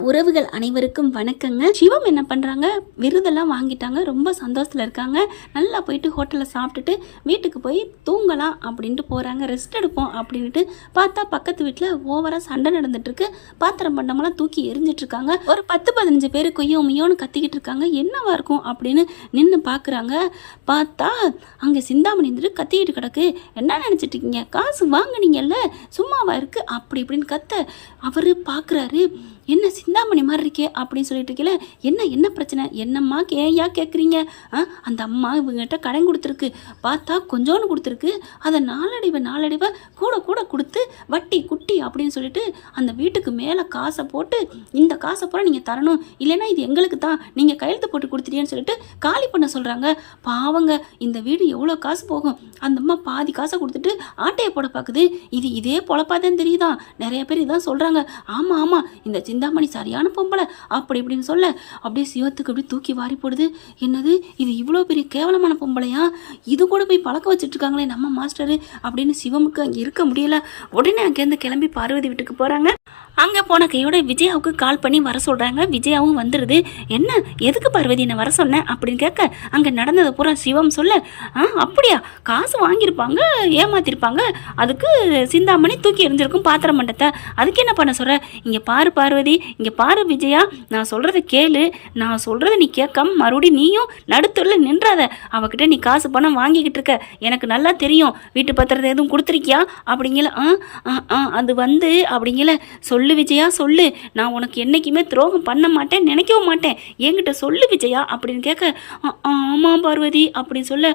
உறவுகள் அனைவருக்கும் வணக்கங்க. சிவம் என்ன பண்ணுறாங்க, விருதெல்லாம் வாங்கிட்டாங்க, ரொம்ப சந்தோஷத்தில் இருக்காங்க. நல்லா போயிட்டு ஹோட்டலில் சாப்பிட்டுட்டு வீட்டுக்கு போய் தூங்கலாம் அப்படின்ட்டு போகிறாங்க, ரெஸ்ட் எடுப்போம் அப்படின்ட்டு பார்த்தா பக்கத்து வீட்டில் ஓவராக சண்டை நடந்துட்டுருக்கு. பாத்திரம் பண்டமெல்லாம் தூக்கி எரிஞ்சிட்ருக்காங்க. ஒரு 10-15 பேர் கொய்யோ மையோன்னு கத்திக்கிட்டு இருக்காங்க. என்னவா இருக்கும் அப்படின்னு நின்று பார்க்குறாங்க. பார்த்தா அங்கே சிந்தாமணி இருந்துட்டு கத்திக்கிட்டு கிடக்கு. என்ன நினச்சிட்டு இருக்கீங்க, காசு வாங்கினீங்கல்ல, சும்மாவா இருக்குது அப்படி இப்படின்னு கத்த அவர் பார்க்குறாரு. என்ன சிந்தாமணி மாதிரி இருக்கே அப்படின்னு சொல்லிட்டு இருக்கல, என்ன பிரச்சனை, என்னம்மா ஏயா கேட்குறீங்க? அந்த அம்மா இவங்ககிட்ட கடன் கொடுத்துருக்கு, பார்த்தா கொஞ்சோன்னு கொடுத்துருக்கு, அதை நாளடைவை கூட கூட கொடுத்து வட்டி குட்டி அப்படின்னு சொல்லிட்டு அந்த வீட்டுக்கு மேலே காசை போட்டு இந்த காசை போல நீங்கள் தரணும், இல்லைன்னா இது எங்களுக்கு தான், நீங்கள் கையெழுத்து போட்டு கொடுத்துட்டீங்கன்னு சொல்லிட்டு காலி பண்ண சொல்கிறாங்க. பாவங்க, இந்த வீடு எவ்வளோ காசு போகும், அந்த அம்மா பாதி காசை கொடுத்துட்டு ஆட்டையை போட பார்க்குது. இதே பொழப்பாதான் தெரியுதா, நிறைய பேர் இதான் சொல்கிறாங்க. ஆமாம் இந்த சிந்தாமணி சரியான பொம்பளை அப்படி இப்படின்னு சொல்ல அப்படியே சிவத்துக்கு அப்படி தூக்கி வாரி போடுது. என்னது இது, இவ்வளோ பெரிய கேவலமான பொம்பளையா, இது கூட போய் பழக்க வச்சுட்டு இருக்காங்களே நம்ம மாஸ்டரு அப்படின்னு சிவமுக்கு அங்கே இருக்க முடியல. உடனே அங்கேருந்து கிளம்பி பார்வதி வீட்டுக்கு போகிறாங்க. அங்கே போன கையோட விஜயாவுக்கு கால் பண்ணி வர சொல்கிறாங்க. விஜயாவும் வந்துடுது. என்ன எதுக்கு பார்வதி நான் வர சொன்னேன் அப்படின்னு கேட்க அங்கே நடந்ததை பூரா சிவம் சொல்ல, அப்படியா, காசு வாங்கியிருப்பாங்க, ஏமாத்திருப்பாங்க, அதுக்கு சிந்தாமணி தூக்கி எறிஞ்சிருக்கும் பாத்திரம் மண்டத்தை, அதுக்கு என்ன பண்ண சொல்கிற? இங்கே பாரு பார்வதி, இங்கே பாரு விஜயா, நான் சொல்கிறத கேளு, நான் சொல்கிறத நீ கேட்காம மறுபடியும் நீயும் நடுத்தூரில் நின்றாத. அவகிட்ட நீ காசு பணம் வாங்கிக்கிட்டு இருக்க, எனக்கு நல்லா தெரியும். வீட்டு பத்திரத்தை எதுவும் கொடுத்துருக்கியா அப்படிங்கல? அது அப்படிங்கல, சொல்லு விஜயா சொல்லு, நான் உனக்கு என்றைக்குமே துரோகம் பண்ண மாட்டேன், நினைக்கவும் மாட்டேன், என்கிட்ட சொல்லு விஜயா அப்படின்னு கேட்க, ஆமாம் பார்வதி அப்படின்னு சொல்ல,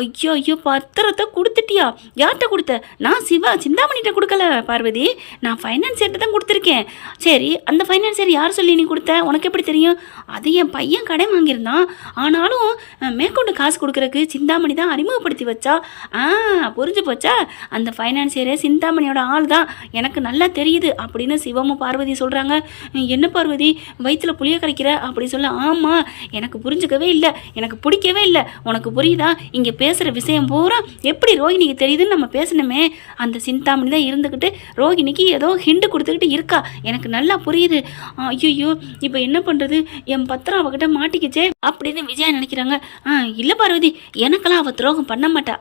ஐயோ பத்திரத்தை கொடுத்துட்டியா? யார்கிட்ட கொடுத்த? நான் சிந்தாமணிகிட்ட கொடுக்கல பார்வதி, நான் ஃபைனான்சியர்கிட்ட தான் கொடுத்துருக்கேன். சரி, அந்த ஃபைனான்சியர் யார் சொல்லி நீ கொடுத்த, உனக்கு எப்படி தெரியும்? அது என் பையன் கடன் வாங்கியிருந்தான், ஆனாலும் மேற்கொண்டு காசு கொடுக்குறக்கு சிந்தாமணி தான் அறிமுகப்படுத்தி வச்சா. புரிஞ்சு போச்சா, அந்த ஃபைனான்சியரே சிந்தாமணியோட ஆள் தான், எனக்கு நல்லா தெரியுது அப்படின்னு சிவமும் பார்வதி சொல்கிறாங்க. என்ன பார்வதி வயிற்றில் புளிய கரைக்கிற அப்படி சொல்ல, ஆமாம் எனக்கு புரிஞ்சுக்கவே இல்லை, எனக்கு பிடிக்கவே இல்லை, உனக்கு புரியுதா? இங்கே பேசுகிற விஷயம் பூரா எப்படி ரோஹிணிக்கு தெரியுதுன்னு நம்ம பேசணுமே, அந்த சிந்தாமணி தான் இருந்துக்கிட்டு ரோஹிணிக்கு ஏதோ ஹிண்டு கொடுத்துக்கிட்டு இருக்கா, எனக்கு நல்லா புரியுது. ஐயோ இப்போ என்ன பண்ணுறது, என் பத்திரம் அவகிட்ட மாட்டிக்கிச்சே அப்படின்னு விஜயா நினைக்கிறாங்க. இல்லை பார்வதி, எனக்கெல்லாம் அவள் துரோகம் பண்ண மாட்டா,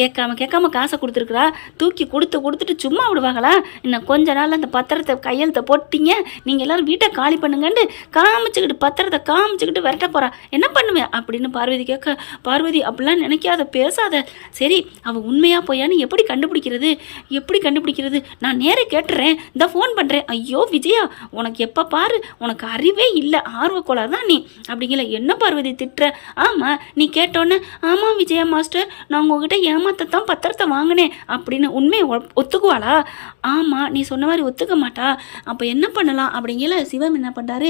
கேட்காம காசை கொடுத்துருக்குறா, தூக்கி கொடுத்துட்டு சும்மா விடுவாங்களா? இன்னும் கொஞ்ச நாள் அந்த பத்திரத்தை கையெழுத்தை போட்டீங்க, நீங்கள் எல்லாரும் வீட்டை காலி பண்ணுங்கன்னு காமிச்சுக்கிட்டு பத்திரத்தை காமிச்சுக்கிட்டு விரட்ட போகிறா, என்ன பண்ணுவேன் அப்படின்னு பார்வதி கேட்க, பார்வதி அப்படிலாம் நினைக்காத, பேசாத. சரி, அவள் உண்மையாக போயான்னு எப்படி கண்டுபிடிக்கிறது? நான் நேரே கேட்டுறேன், இந்த ஃபோன் பண்ணுறேன். ஐயோ விஜயா, உனக்கு எப்போ பாரு உனக்கு அறிவே இல்லை, ஆர்வக்கோளாறு தான் நீ அப்படிங்கல. என்ன பார்வதி திட்டுற? ஆமாம், நீ கேட்டோன்னே ஆமாம் விஜயா மாஸ்டர், நான் உங்ககிட்ட ஏமாத்தத்தான் பத்திரத்தை வாங்கினேன் அப்படின்னு உண்மையை ஒத்துக்குவாளா? ஆமாம், நீ சொன்ன மாதிரி ஒத்துக்க மாட்டா, அப்போ என்ன பண்ணலாம் அப்படிங்கல. சிவம் என்ன பண்ணுறாரு,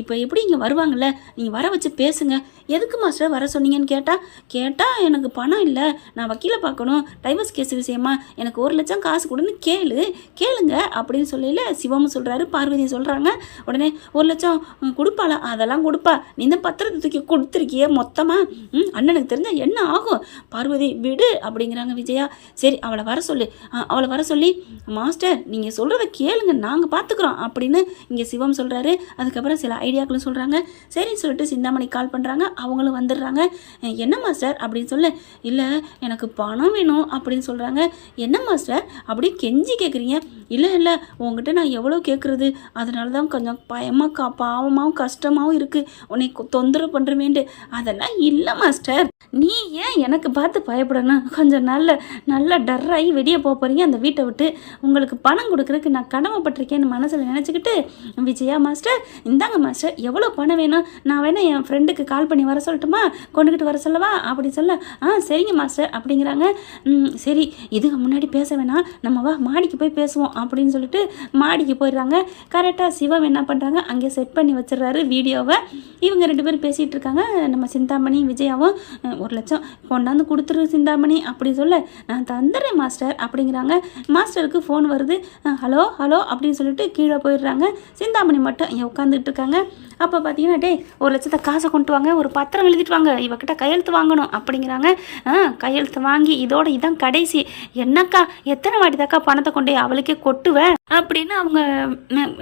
இப்போ எப்படி இங்கே வருவாங்கள்ல, நீங்கள் வர வச்சு பேசுங்க. எதுக்கு மாஸ்டர் வர சொன்னீங்கன்னு கேட்டால் எனக்கு பணம் இல்லை, நான் வக்கீலை பார்க்கணும், டைவர்ஸ் கேஸ் விஷயமா, எனக்கு 1 லட்சம் காசு கொடுன்னு கேளுங்க அப்படின்னு சொல்லல. சிவமும் சொல்கிறாரு, பார்வதியை சொல்கிறாங்க. உடனே 1 லட்சம் கொடுப்பாளா? அதெல்லாம் கொடுப்பா, நீ இந்த பத்திரத்தை தூக்கி கொடுத்துருக்கிய மொத்தமாக, அண்ணனுக்கு தெரிஞ்சால் என்ன ஆகும்? பார்வதி விடு அப்படிங்கிறாங்க விஜயா. சரி, அவளை வர சொல்லி மாஸ்டர் நீங்கள் சொல்கிறத கேளுங்க, நாங்கள் பார்த்துக்குறோம் அப்படின்னு இங்கே சிவம் சொல்கிறாரு. அதுக்கப்புறம் சில ஐடியாக்களும் சொல்கிறாங்க. சரின்னு சொல்லிட்டு சிந்தாமணி கால் பண்ணுறாங்க, அவங்களும் வந்துடுறாங்க. என்ன மாஸ்டர் அப்படின்னு சொல்ல, இல்லை எனக்கு பணம் வேணும் அப்படின்னு சொல்கிறாங்க. என்ன மாஸ்டர் அப்படி கெஞ்சி கேட்குறீங்க? இல்லை உங்ககிட்ட நான் எவ்வளோ கேட்குறது, அதனால தான் கொஞ்சம் பயமாக பாவமாகவும் கஷ்டமாகவும் இருக்குது, உன்னை தொந்தரவு பண்ணுறமேண்டு. அதெல்லாம் இல்லை மாஸ்டர், நீ ஏன் எனக்கு பார்த்து பயப்படணும்? கொஞ்சம் நல்ல டர்ராகி வெளியே போகிறீங்க அந்த வீட்டை விட்டு, உங்களுக்கு பணம் கொடுக்குறதுக்கு நான் கடமைப்பட்டிருக்கேன்னு மனசில் நினச்சிக்கிட்டு, விஜயா மாஸ்டர் இந்தாங்க மாஸ்டர், எவ்வளோ பணம் வேணும், நான் வேணா என் ஃப்ரெண்டுக்கு கால் பண்ணி வர சொல்லட்டுமா, கொண்டுக்கிட்டு வர சொல்லவா அப்படி சொல்ல, சரிங்க மாஸ்டர் அப்படிங்கிறாங்க. சரி, இதுக்கு முன்னாடி பேச வேணாம், நம்ம வா மாடிக்கு போய் பேசுவோம் அப்படின்னு சொல்லிட்டு மாடிக்கு போயிடுறாங்க. கரெக்டாக சிவம் என்ன பண்ணுறாங்க, அங்கே செட் பண்ணி வச்சிடுறாரு வீடியோவை. இவங்க 2 பேரும் பேசிகிட்டு இருக்காங்க. நம்ம சிந்தாமணி விஜயாவும் 1 லட்சம் கொண்டாந்து கொடுத்துரு சிந்தாமணி அப்படி சொல்ல, நான் தந்துடுறேன் மாஸ்டர் அப்படிங்கிறாங்க. மாஸ்டருக்கு ஃபோன் வருது. ஹலோ ஹலோ ஹலோ அப்படின்னு சொல்லிட்டு கீழே போயிடுறாங்க. சிந்தாமணி மட்டும் இங்கே உட்காந்துட்டு இருக்காங்க. அப்போ பார்த்தீங்கன்னா, டேய் 1,00,000 காசை கொண்டு வாங்க, ஒரு பத்திரம் எழுதிட்டு வாங்க, இவக்கிட்ட கையெழுத்து வாங்கணும் அப்படிங்கிறாங்க. கையெழுத்து வாங்கி இதோட இதான் கடைசி, என்னக்கா எத்தனை வாட்டி தாக்கா பணத்தை கொண்டு அவளுக்கே கொட்டுவேன் அப்படின்னு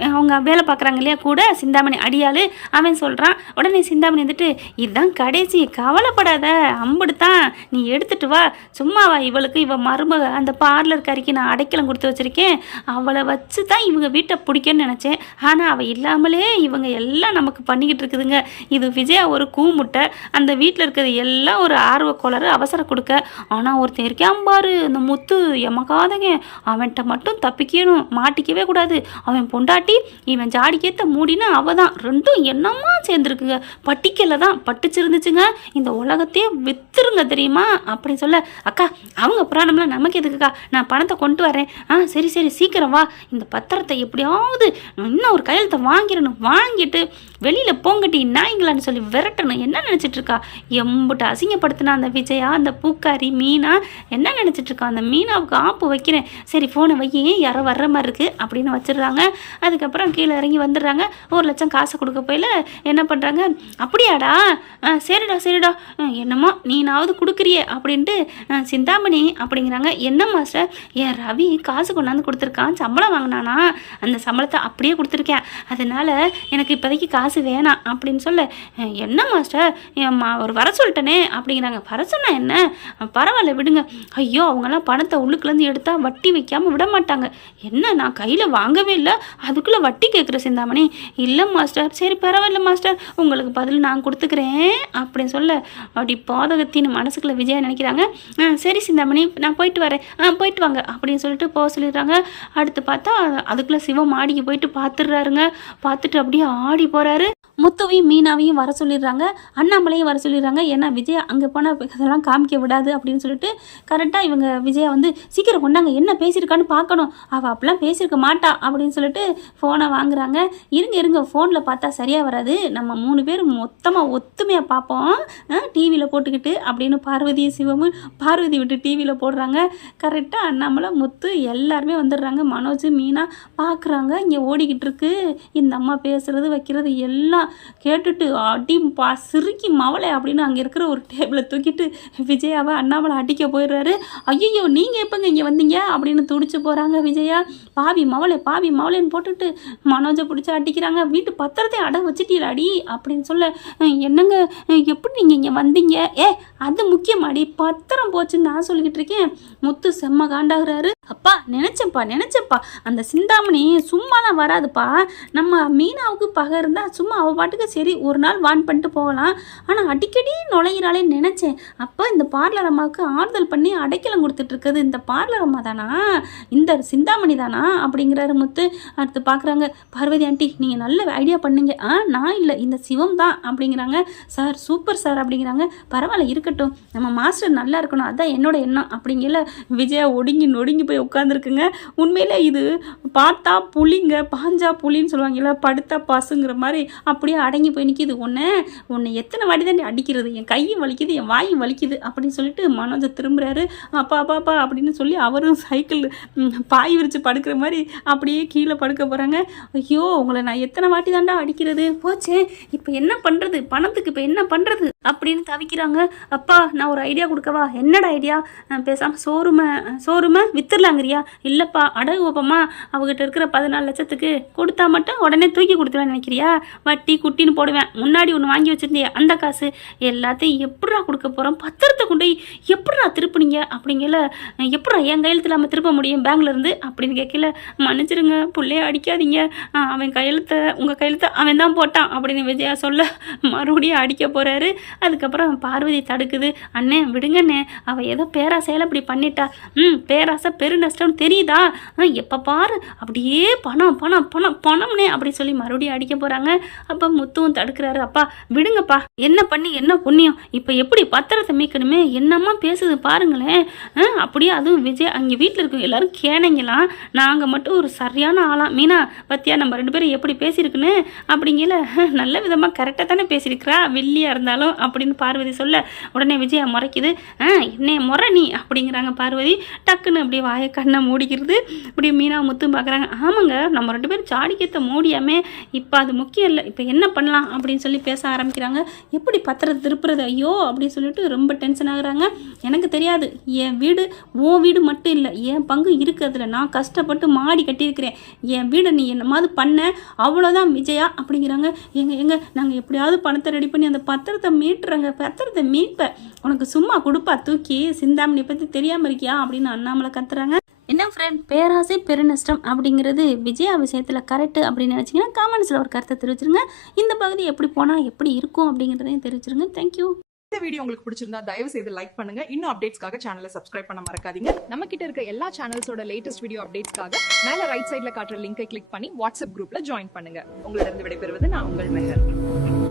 அவங்க வேலை பார்க்குறாங்க இல்லையா கூட சிந்தாமணி அடியாள், அவன் சொல்கிறான். உடனே சிந்தாமணி வந்துட்டு இதுதான் கடைசி, கவலைப்படாத, அம்புடுத்தான் நீ எடுத்துட்டு வா, சும்மாவா இவளுக்கு இவ மருமக அந்த பார்லர்காரிக்கு நான் அடைக்கலம் கொடுத்து வச்சுருக்கேன், அவளை வச்சு தான் இவங்க வீட்டை பிடிக்கன்னு நினச்சேன், ஆனால் அவள் இல்லாமலே இவங்க எல்லாம் நமக்கு பண்ணிக்கிட்டு இருக்குதுங்க. இது விஜயா ஒரு கூமுட்டை, அந்த வீட்டில் இருக்கிறது எல்லாம் ஒரு ஆர்வ கோளாறு, அவசர கொடுக்க. ஆனால் ஒருத்தன் இருக்கான் பாரு இந்த முத்து எமக்காதங்க, அவன்கிட்ட மட்டும் தப்பிக்கணும், மாட்டிக்கவே கூடாது. அவன் பொண்டாட்டி இவன் ஜாடிக்கேற்ற மூடினா அவள் தான், ரெண்டும் என்னமா சேர்ந்துருக்குங்க, பட்டிக்கல தான் பட்டுச்சிருந்துச்சுங்க, இந்த உலகத்தையே வித்துருங்க தெரியுமா அப்படின்னு சொல்ல, அக்கா அவங்க புராணம்லாம் நமக்கு எதுக்குக்கா, நான் பணத்தை கொண்டு வரேன், சரி சரி சீக்கிரம் வா, இந்த பத்திரத்தை எப்படியாவது இன்னும் ஒரு கையெழுத்தை வாங்கிடணும், வாங்கிட்டு வெளியில் போங்கட்டி நாய்ங்களான்னு சொல்லி விரட்டணும். என்ன நினச்சிட்டு இருக்கா, எம்பிட்டு அசிங்கப்படுத்தினா அந்த விஜயா, அந்த பூக்காரி மீனா, என்ன நினச்சிட்டு இருக்கா, அந்த மீனாவுக்கு ஆப்பு வைக்கிறேன், சரி ஃபோனை வையே, யாரோ வர்ற மாதிரி இருக்குது அப்படின்னு வச்சிடுறாங்க. அதுக்கப்புறம் கீழே இறங்கி வந்துடுறாங்க. 1,00,000 காசை கொடுக்க போயில என்ன பண்ணுறாங்க, அப்படியாடா சரிடா சரிடா என்னமோ நீனாவது கொடுக்குறியே அப்படின்ட்டு சிந்தாமணி அப்படிங்கிறாங்க. என்ன மாஸ்டர், என் ரவி காசு கொண்டாந்து கொடுத்துருக்கான், சம்பளம் வாங்கினானா, அந்த சம்பளத்தை அப்படியே கொடுத்துருக்கேன், அதனால் எனக்கு இப்போதைக்கு காசு வேணாம் அப்படின்னு சொல்ல, என்ன மாஸ்டர் ஒரு வர சொல்லிட்டனே அப்படிங்கிறாங்க. வர சொன்னா என்ன, பரவாயில்ல விடுங்க, ஐயோ அவங்கெல்லாம் பணத்தை உள்ளுக்குலேருந்து எடுத்தால் வட்டி வைக்காமல் விட மாட்டாங்க, என்ன நான் கையில் வாங்கவே இல்லை அதுக்குள்ளே வட்டி கேட்குற சிந்தாமணி, இல்லை மாஸ்டர், சரி பரவாயில்ல மாஸ்டர் உங்களுக்கு பதில் நான் கொடுத்துக்கிறேன் அப்படின்னு சொல்ல, அப்படி பாதகத்தின்னு மனசுக்குள்ள விஜயா நினைக்கிறாங்க. சரி சிந்தாமணி நான் போயிட்டு வரேன், போயிட்டு வாங்க அப்படின்னு சொல்லிட்டு போக சொல்லிடுறாங்க. அடுத்து பார்த்தா அதுக்குள்ளே சிவம் மாடிக்கு போயிட்டு பார்த்துடுறாருங்க. பார்த்துட்டு அப்படியே ஆடி போகிறாரு. முத்துவையும் மீனாவையும் வர சொல்லிடுறாங்க, அண்ணாமலையும் வர சொல்லிடுறாங்க. ஏன்னா விஜயா அங்கே போனால் அதெல்லாம் காமிக்க விடாது அப்படின்னு சொல்லிட்டு கரெக்டாக இவங்க விஜயா வந்து சீக்கிரம் கொண்டாங்க, என்ன பேசியிருக்கான்னு பார்க்கணும், அவள் அப்படிலாம் பேசியிருக்க மாட்டா அப்படின்னு சொல்லிட்டு ஃபோனை வாங்குறாங்க. இருங்க ஃபோனில் பார்த்தா சரியாக வராது, நம்ம 3 பேர் மொத்தமாக ஒத்துமையாக பார்ப்போம் டிவியில் போட்டுக்கிட்டு அப்படின்னு பார்வதி சிவமும் பார்வதி விட்டு டிவியில் போடுறாங்க. கரெக்டாக அண்ணாமலை முத்து எல்லாருமே வந்துடுறாங்க. மனோஜ் மீனா பார்க்குறாங்க, இங்கே ஓடிக்கிட்டு இருக்கு இந்த அம்மா பேசுகிறது வைக்கிறது எல்லாம் கேட்டுட்டு அடி சிறுக்கி மவளை அப்படின்னு அங்கே இருக்கிற ஒரு டேபிளை தூக்கிட்டு விஜயாவை அண்ணாமலை அடிக்க போயிடுறாரு. ஐயோ நீங்கள் எப்போங்க இங்கே வந்தீங்க அப்படின்னு துடிச்சு போகிறாங்க விஜயா. பாவி மவளைன்னு போட்டுட்டு மனோஜை பிடிச்சி அடிக்கிறாங்க. வீட்டு பத்திரத்தை அடை வச்சுட்டீராடி அப்படின்னு சொல்ல, என்னங்க எப்படி நீங்கள் இங்கே வந்தீங்க, அது முக்கியமாடி, பத்திரம் போச்சுன்னு நான் சொல்லிக்கிட்டு இருக்கேன். முத்து செம்ம காண்டாகிறாரு. அப்பா நினச்சப்பா அந்த சிந்தாமணி சும்மாலாம் வராதுப்பா, நம்ம மீனாவுக்கு பகை இருந்தால் சும்மா அவள் பாட்டுக்கு சரி ஒரு நாள் வான் பண்ணிட்டு போகலாம், ஆனால் அடிக்கடி நுழையிறாளேன்னு நினச்சேன். அப்போ இந்த பார்லர் அம்மாவுக்கு ஆறுதல் பண்ணி அடைக்கலம் கொடுத்துட்ருக்குது இந்த பார்லர் அம்மா தானா, இந்த சிந்தாமணி தானா அப்படிங்கிறாரு முத்து. அடுத்து பார்க்குறாங்க, பார்வதி ஆண்டி நீங்கள் நல்ல ஐடியா பண்ணீங்க, நான் இல்லை இந்த சிவம் தான் அப்படிங்கிறாங்க. சார் சூப்பர் சார் அப்படிங்கிறாங்க. பரவாயில்ல இருக்கட்டும், நம்ம மாஸ்டர் நல்லா இருக்கணும் அதான் என்னோட எண்ணம் அப்படிங்கல விஜயா நொடுங்கி போய் உட்காந்துருக்குங்க. உண்மையிலே இது பார்த்தா புலிங்க, பாஞ்சா புலின்னு சொல்லுவாங்கல்ல, படுத்தா பசுங்கிற மாதிரி அப்படியே அடங்கி போய் நிற்கிது. உன்னை எத்தனை வாட்டி தான் அடிக்கிறது, என் கையும் வலிக்குது என் வாயும் வலிக்குது அப்படின்னு சொல்லிட்டு மனோஜை திரும்புறாரு. அப்பா அப்படின்னு சொல்லி அவரும் சைக்கிள் பாய் விரித்து படுக்கிற மாதிரி அப்படியே கீழே படுக்க போகிறாங்க. ஐயோ உங்களை நான் எத்தனை வாட்டி தாண்டா அடிக்கிறது, போச்சே இப்போ என்ன பண்ணுறது, பணத்துக்கு இப்போ என்ன பண்ணுறது அப்படின்னு தவிக்கிறாங்க. அப்பா நான் ஒரு ஐடியா கொடுக்கவா, என்னடா ஐடியா, பேசாமல் ஷோரூமை வித்துடலாங்கிறியா, இல்லைப்பா அடகு வைப்போமா, அவகிட்ட இருக்கிற 14 லட்சத்துக்கு கொடுத்தா மட்டும் உடனே தூக்கி கொடுத்துருவேன் நினைக்கிறியா, வட்டி குட்டின்னு போடுவேன், முன்னாடி ஒன்று வாங்கி வச்சுருந்தியா அந்த காசு எல்லாத்தையும் எப்படா கொடுக்க போகிறோம், பத்திரத்தை கொண்டு எப்படா திருப்புனீங்க அப்படிங்கல, எப்படா என் கையெழுத்து இல்லாமல் திருப்ப முடியும் பேங்க்லேருந்து அப்படின்னு கேட்கல, மன்னிச்சிருங்க பிள்ளைய அடிக்காதீங்க, அவன் கையெழுத்தை உங்கள் கையெழுத்தை அவன் தான் போட்டான் அப்படின்னு விஜயா சொல்ல மறுபடியும் அடிக்க போகிறாரு. அதுக்கப்புறம் பார்வதி தடுக்குது, அண்ணே விடுங்கண்ணே, அவள் ஏதோ பேராசையில் அப்படி பண்ணிட்டா, பேராசை பெரு நஷ்டம் தெரியுதா, எப்போ பாரு அப்படியே பணம்னே அப்படி சொல்லி மறுபடியும் அடிக்க போகிறாங்க. அப்போ முத்துவும் தடுக்கிறாரு, அப்பா விடுங்கப்பா, என்ன பண்ணி என்ன புண்ணியம், இப்போ எப்படி பத்திரத்தை மீட்கணுமே, என்னம்மா பேசுது பாருங்களேன், அப்படியே அதுவும் விஜய் அங்கே வீட்டில் இருக்கும் எல்லாரும் கேனைங்களாம், நாங்கள் மட்டும் ஒரு சரியான ஆளாம், மீனா பத்தியா நம்ம 2 பேரும் எப்படி பேசியிருக்குன்னு அப்படிங்கல, நல்ல விதமாக கரெக்டாக தானே பேசியிருக்கிறா வில்லியாக இருந்தாலும் அப்படின்னு பார்வதி சொல்ல உடனே விஜயா முறைக்குது. என்னைய முறை நீ அப்படிங்கிறாங்க பார்வதி. டக்குன்னு அப்படியே வாயை கண்ணை மூடிக்கிறது. அப்படியே மீனா முத்தும் பார்க்குறாங்க. ஆமாங்க, நம்ம 2 பேரும் சாடிக்கத்தை மூடியாமே, இப்போ அது முக்கியம் இல்லை, இப்போ என்ன பண்ணலாம் அப்படின்னு சொல்லி பேச ஆரம்பிக்கிறாங்க. எப்படி பத்திரத்தை திருப்புறது, ஐயோ அப்படின்னு சொல்லிட்டு ரொம்ப டென்ஷன் ஆகுறாங்க. எனக்கு தெரியாது, என் வீடு உன் வீடு மட்டும் இல்லை, என் பங்கு இருக்கிறதுல நான் கஷ்டப்பட்டு மாடி கட்டியிருக்கிறேன், என் வீடை நீ என்னமாவது பண்ண அவ்வளோதான் விஜயா அப்படிங்கிறாங்க. எங்க நாங்கள் எப்படியாவது பணத்தை ரெடி பண்ணி அந்த பத்திரத்தை மீட்டுறங்க, பத்திரத்தை மீட்ப உனக்கு சும்மா கொடுப்பா தூக்கி, சிந்தாமணி பற்றி தெரியாமல் இருக்கியா அப்படின்னு அண்ணாமலை கத்துறாங்க. என்ன ஃப்ரெண்ட், பேராசை பெருநஷ்டம் அப்படிங்கிறது விஜயா விஷயத்தில் கரெக்டு அப்படின்னு நினச்சிங்கன்னா காமெண்ட்ஸில் ஒரு கருத்தை தெரிவிச்சிருங்க. இந்த பகுதி எப்படி போனால் எப்படி இருக்கும் அப்படிங்கிறதையும் தெரிவிச்சிருங்க. தேங்க்யூ. இந்த வீடியோ உங்களுக்கு பிடிச்சிருந்தா தயவு செய்து லைக் பண்ணுங்க. இன்னும் அப்டேட்ஸ்க்காக சேனலை சப்ஸ்கிரைப் பண்ண மறக்காதீங்க. நம்ம கிட்ட இருக்க எல்லா சேனல்ஸோட லேட்டஸ்ட் வீடியோ அப்டேட்ஸ்க்காக மேல ரைட் சைட்ல காட்டுற லிங்கை கிளிக் பண்ணி வாட்ஸ்அப் குரூப்ல ஜாயின் பண்ணுங்க. உங்களிடம் விடைபெறுவது நான் உங்கள் மெஹர்.